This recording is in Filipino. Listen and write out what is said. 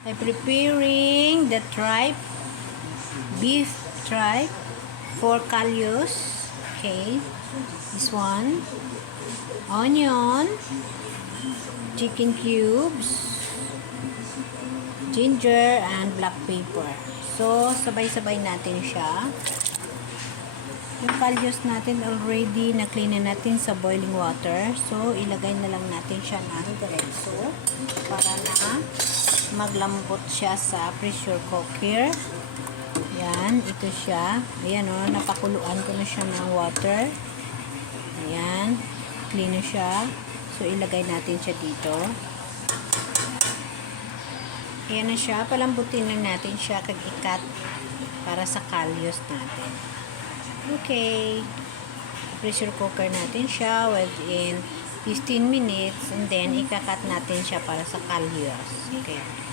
I'm preparing the beef tripe for Callos. Okay, this one, onion, chicken cubes, ginger, and black pepper. So, sabay-sabay natin siya. Yung Callos natin already na-clean na natin sa boiling water. So, ilagay na lang natin siya ng diretso para na maglambot siya sa pressure cooker. Ayan, ito siya. Ayan o, napakuluan ko na siya ng water. Ayan, clean na siya. So, ilagay natin siya dito. Ayan na siya. Palambutin lang natin siya kag-ikat para sa Callos natin. Okay. Pressure cooker natin siya within 15 minutes and then ikakat natin siya para sa Callos. Okay.